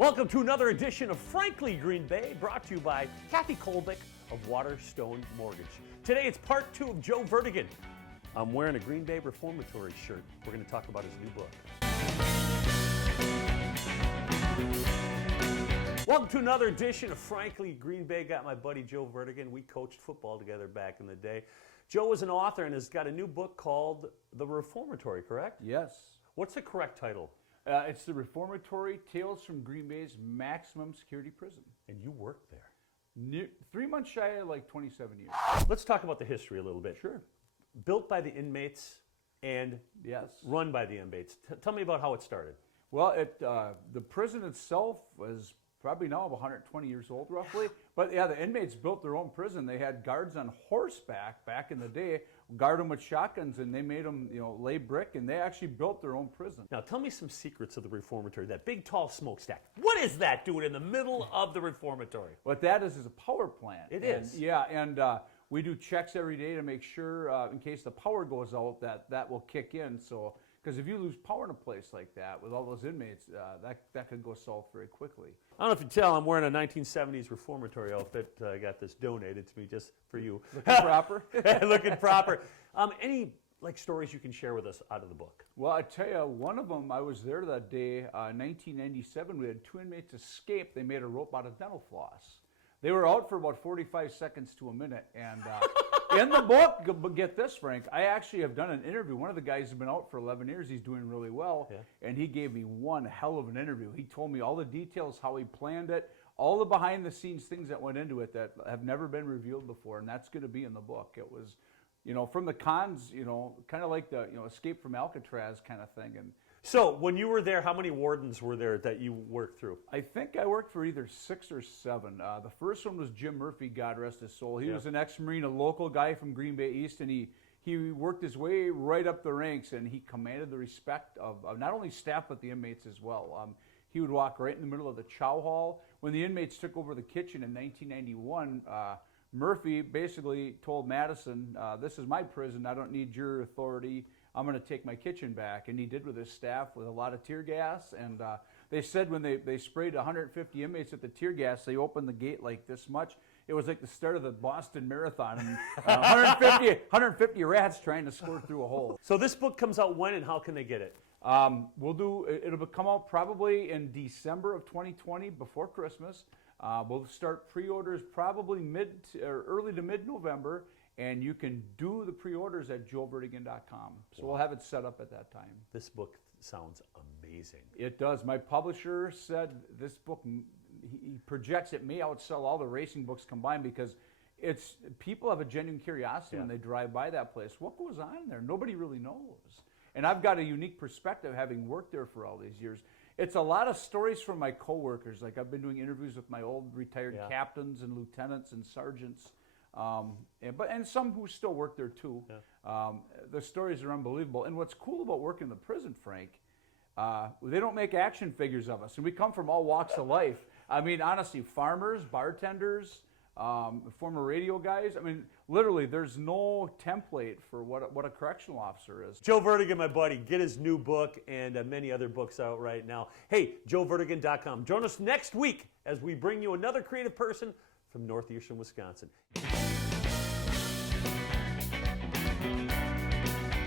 Welcome to another edition of Frankly Green Bay, brought to you by Kathy Kolbick of Waterstone Mortgage. Today it's part 2 of Joe Verdegan. I'm wearing a Green Bay Reformatory shirt. We're going to talk about his new book. Welcome to another edition of Frankly Green Bay. Got my buddy Joe Verdegan. We coached football together back in the day. Joe is an author and has got a new book called The Reformatory, correct? Yes. What's the correct title? It's The Reformatory, Tales from Green Bay's Maximum Security Prison. And you worked there. 3 months shy of like 27 years. Let's talk about the history a little bit. Sure. Built by the inmates and Yes. run by the inmates. Tell me about how it started. Well, the prison itself was probably now 120 years old, roughly. But yeah, the inmates built their own prison. They had guards on horseback back in the day, guard them with shotguns, and they made them, lay brick, and they actually built their own prison. Now, tell me some secrets of the Reformatory. That big, tall smokestack. What is that doing in the middle of the Reformatory? What that is a power plant. It is. Yeah, and we do checks every day to make sure, in case the power goes out, that will kick in. So, because if you lose power in a place like that with all those inmates, that could go south very quickly. I don't know if you tell, I'm wearing a 1970s Reformatory outfit. I got this donated to me just for you. Looking proper? Looking proper. Any stories you can share with us out of the book? Well, I tell you, one of them, I was there that day, 1997. We had 2 inmates escape. They made a rope out of dental floss. They were out for about 45 seconds to a minute, and in the book, get this, Frank, I actually have done an interview. One of the guys has been out for 11 years. He's doing really well, and he gave me one hell of an interview. He told me all the details, how he planned it, all the behind-the-scenes things that went into it that have never been revealed before, and that's going to be in the book. It was, from the cons, kind of like the, Escape from Alcatraz kind of thing. And so, when you were there, how many wardens were there that you worked through? I think I worked for either 6 or 7. The first one was Jim Murphy, God rest his soul. He was an ex-Marine, a local guy from Green Bay East, and he worked his way right up the ranks, and he commanded the respect of not only staff but the inmates as well. He would walk right in the middle of the chow hall. When the inmates took over the kitchen in 1991, Murphy basically told Madison, this is my prison, I don't need your authority, I'm going to take my kitchen back. And he did with his staff with a lot of tear gas. And they said when they sprayed 150 inmates with the tear gas, they opened the gate like this much. It was like the start of the Boston Marathon. And 150 rats trying to squirt through a hole. So this book comes out when and how can they get it? It'll come out probably in December of 2020 before Christmas. We'll start pre-orders probably early to mid-November. And you can do the pre-orders at joeverdegan.com. So we'll have it set up at that time. This book sounds amazing. It does. My publisher said this book, he projects it may outsell all the racing books combined because people have a genuine curiosity when they drive by that place. What goes on there? Nobody really knows. And I've got a unique perspective having worked there for all these years. It's a lot of stories from my coworkers. Like I've been doing interviews with my old retired captains and lieutenants and sergeants. And some who still work there too. The stories are unbelievable. And what's cool about working in the prison, Frank, they don't make action figures of us. And we come from all walks of life. I mean, honestly, farmers, bartenders, former radio guys. I mean, literally, there's no template for what a correctional officer is. Joe Verdegan, my buddy, get his new book and many other books out right now. Hey, joeverdegan.com. Join us next week as we bring you another creative person from northeastern Wisconsin.